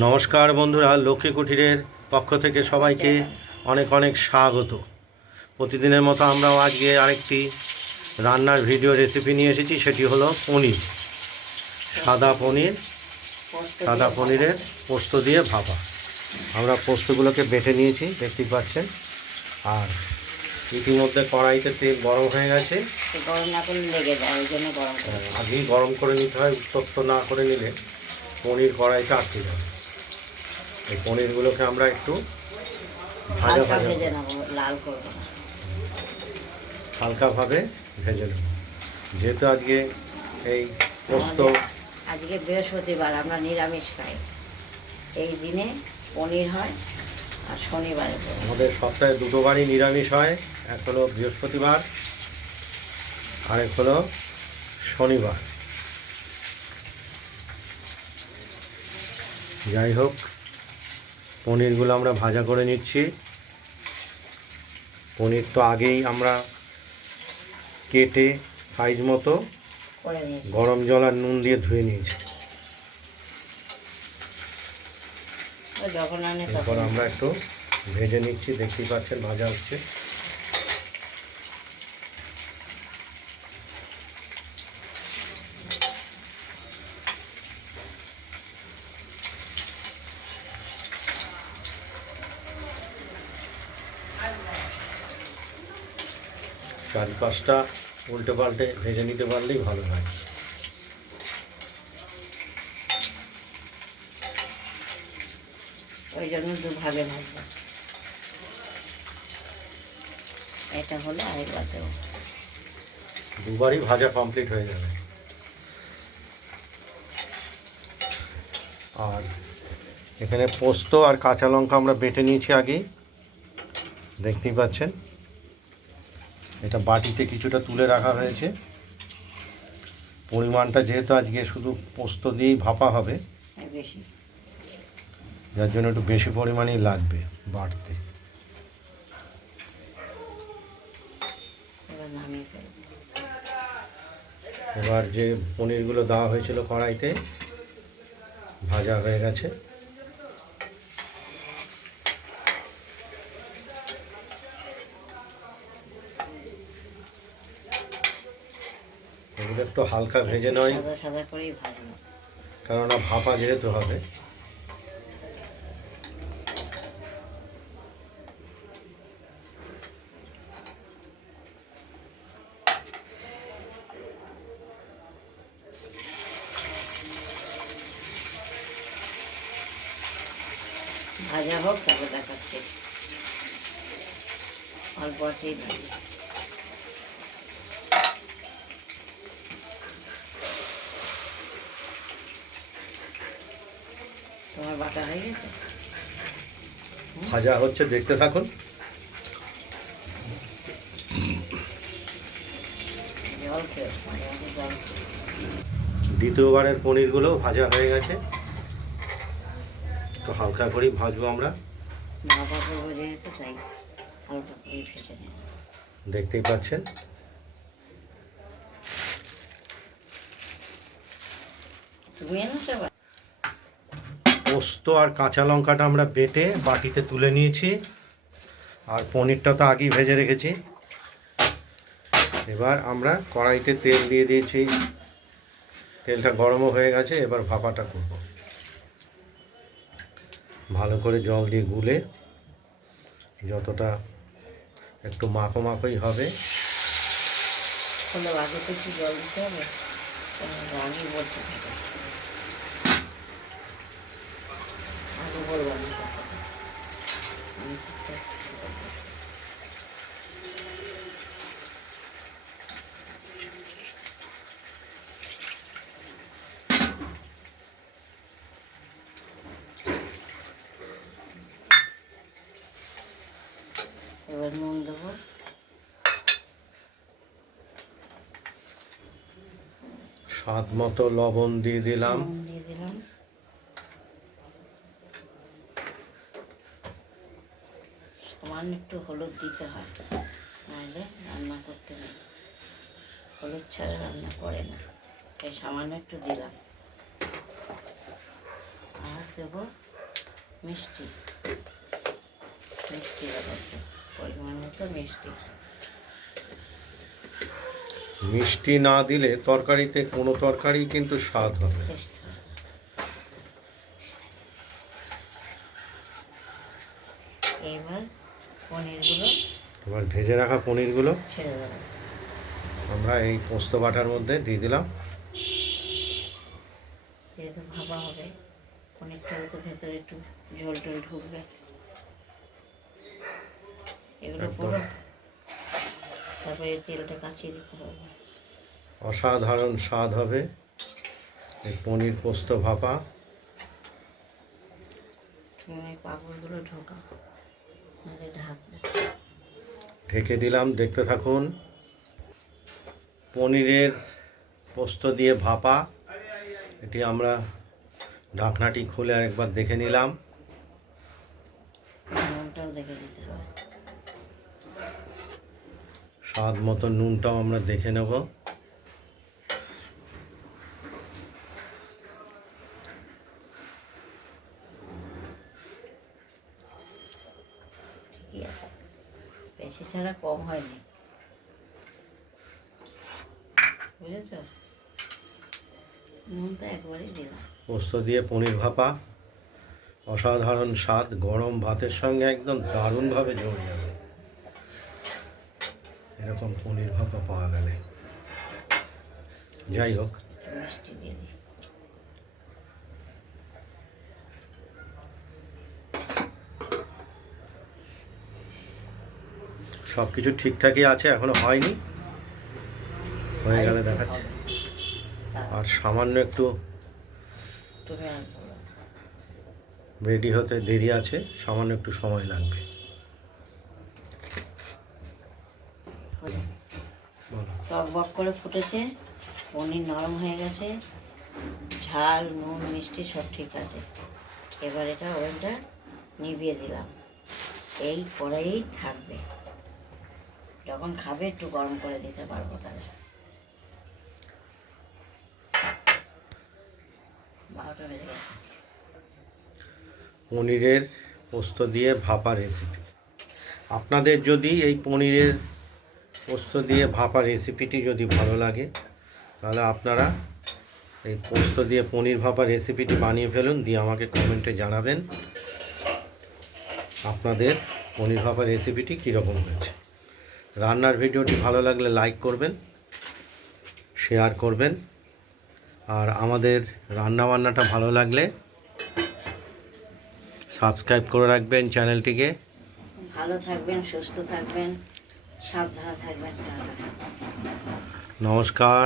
নমস্কার বন্ধুরা, লক্ষ্মী কুঠিরের পক্ষ থেকে সবাইকে অনেক অনেক স্বাগত। প্রতিদিনের মতো আমরাও আজকে আরেকটি রান্নার ভিডিও রেসিপি নিয়ে এসেছি। সেটি হলো পনির, সাদা পনিরের পোস্ত দিয়ে ভাপা। আমরা পোস্তগুলোকে বেটে নিয়েছি, দেখতেই পাচ্ছেন। আর ইতিমধ্যে কড়াইতে তেল গরম হয়ে গেছে। আগেই গরম করে নিতে হয়, উত্তপ্ত না করে নিলে পনির কড়াইতে আটকে যাবে। এই পনিরগুলোকে আমরা একটু হালকাভাবে ভেজে নেব। যেহেতু আজকে এই পোস্ত, আজকে বৃহস্পতিবার, আমরা নিরামিষ খাই। এই দিনে পনির হয় আর শনিবারে আমাদের সপ্তাহে দুটো বারই নিরামিষ হয়। এক হলো বৃহস্পতিবার, আরেক হলো শনিবার। যাই হোক, পনিরগুলো আমরা ভাজা করে নিচ্ছি। পনির তো আগেই আমরা কেটে সাইজ মতো গরম জল আর নুন দিয়ে ধুয়ে নিয়েছি। এরপর আমরা একটু ভেজে নিচ্ছি, দেখতেই পাচ্ছেন ভাজা হচ্ছে। চার পাঁচটা উল্টে পাল্টে ভেজে নিতে পারলেই ভালো হয়। ওই জন্য দুভাগে ভাজবো, এটা হলে আরেকবারও দুবারই ভাজা কমপ্লিট হয়ে যাবে। আর এখানে পোস্ত আর কাঁচা লঙ্কা আমরা বেটে নিয়েছি আগেই, দেখতেই পাচ্ছেন। এটা বাটিতে কিছুটা তুলে রাখা হয়েছে। পরিমাণটা যেহেতু আজকে শুধু পোস্ত দিয়েই ভাপা হবে, যার জন্য একটু বেশি পরিমাণেই লাগবে বাটতে। এবার যে পনিরগুলো দেওয়া হয়েছিল কড়াইতে, ভাজা হয়ে গেছে। এগুলো একটু হালকা ভেজে নয়, কেননা ভাপা যেহেতু হবে। ভাজা হোক, তারপর দেখাচ্ছি। অল্প আছেই ভাজি। তোমার বাটা হয়ে গেছে, ভাজা হচ্ছে, দেখতে থাকুন। দ্বিতীয়বারের পনিরগুলো ভাজা হয়ে গেছে। তো হালকা করেই ভাজবো আমরা, দেখতেই পাচ্ছেন। পোস্ত আর কাঁচা লঙ্কাটা আমরা বেটে বাটিতে তুলে নিয়েছি, আর পনিরটা তো আগেই ভেজে রেখেছি। এবার আমরা কড়াইতে তেল দিয়ে দিয়েছি, তেলটা গরমও হয়ে গেছে। এবার ভাপাটা করব, ভালো করে জল দিয়ে গুলে যতটা একটু মাখো মাখোই হবে। জল দিতে হবে, আগে বলতে আগে বলবো না। এবার নুন দেবো, স্বাদ মতো লবণ দিয়ে দিলাম। সামান্য একটু হলুদ দিতে হয়, নাহলে রান্না করতে নেই। হলুদ ছাড়া রান্না করে না, তাই সামান্য একটু দিলাম। আর দেবো মিষ্টি, মিষ্টি দেবো একটু, পরিমাণ মতো মিষ্টি। মিষ্টি না দিলে তরকারিতে কোনো তরকারি কিন্তু স্বাদ হবে না। টেস্ট হবে। এইবার পনিরগুলো এবার ভেজে রাখা পনিরগুলো ছেড়ে দেবো। আমরা এই পোস্ত বাটার মধ্যে দিয়ে দিলাম। যেহেতু ভাপা হবে, পনিরটাও তো ভেতরে একটু ঝোল টোল ঢুকবে। এগুলো একদম। পুরো তারপরে তেলটা কাচিয়ে দিতে হবে। অসাধারণ স্বাদ হবে এই পনির পোস্ত ভাপা। তুমি ওই পাঁপড়গুলো ঢোকাও, নাহলে ঢাকবে। ঢেকে দিলাম, দেখতে থাকুন। পনিরের পোস্ত দিয়ে ভাপা, এটি আমরা ঢাকনাটি খুলে আরেকবার দেখে নিলাম। নুনটাও দেখে দিতে হবে। স্বাদ মতো নুনটাও আমরা দেখে নেব। ঠিকই আছে, বেশি ছাড়া কম হয়নি, বুঝেছ? নুনটা একবারই দিলাম। পোস্ত দিয়ে পনির ভাপা, অসাধারণ স্বাদ, গরম ভাতের সঙ্গে একদম দারুণভাবে জমে যাবে এরকম পনির ভাপা পাওয়া গেলে। যাই হোক, একটু মিষ্টি দিয়ে দিই। সব কিছু ঠিকঠাকই আছে, এখনো হয়নি, হয়ে গেলে আরেকটু দেখাচ্ছি। হবে। আর সামান্য একটু তুমি আর বলো না। রেডি হতে দেরি আছে, সামান্য একটু সময় লাগবে। হলো। বলো। টক বক করে ফুটেছে, পনির নরম হয়ে গেছে, ঝাল নুন মিষ্টি সব ঠিক আছে। এবার এটা ওভেনটা নিভিয়ে দিলাম, এই কড়াইয়েই থাকবে। যখন খাবে একটু গরম করে দিতে পারবো তাহলে। 12টা বেজে গেছে। পনিরের পোস্ত দিয়ে ভাপা রেসিপি। আপনাদের যদি এই পনিরের পোস্ত দিয়ে ভাপা রেসিপিটি যদি ভালো লাগে, তাহলে আপনারা এই পোস্ত দিয়ে পনির ভাপা রেসিপিটি বানিয়ে ফেলুন, দিয়ে আমাকে কমেন্টে জানাবেন আপনাদের পনির ভাপা রেসিপিটি কীরকম হয়েছে। রান্নার ভিডিওটি ভালো লাগলে লাইক করবেন, শেয়ার করবেন, আর আমাদের রান্নাবান্নাটা ভালো লাগলে সাবস্ক্রাইব করে রাখবেন চ্যানেলটিকে। ভালো থাকবেন, সুস্থ থাকবেন, সাবধানে থাকবেন। নমস্কার।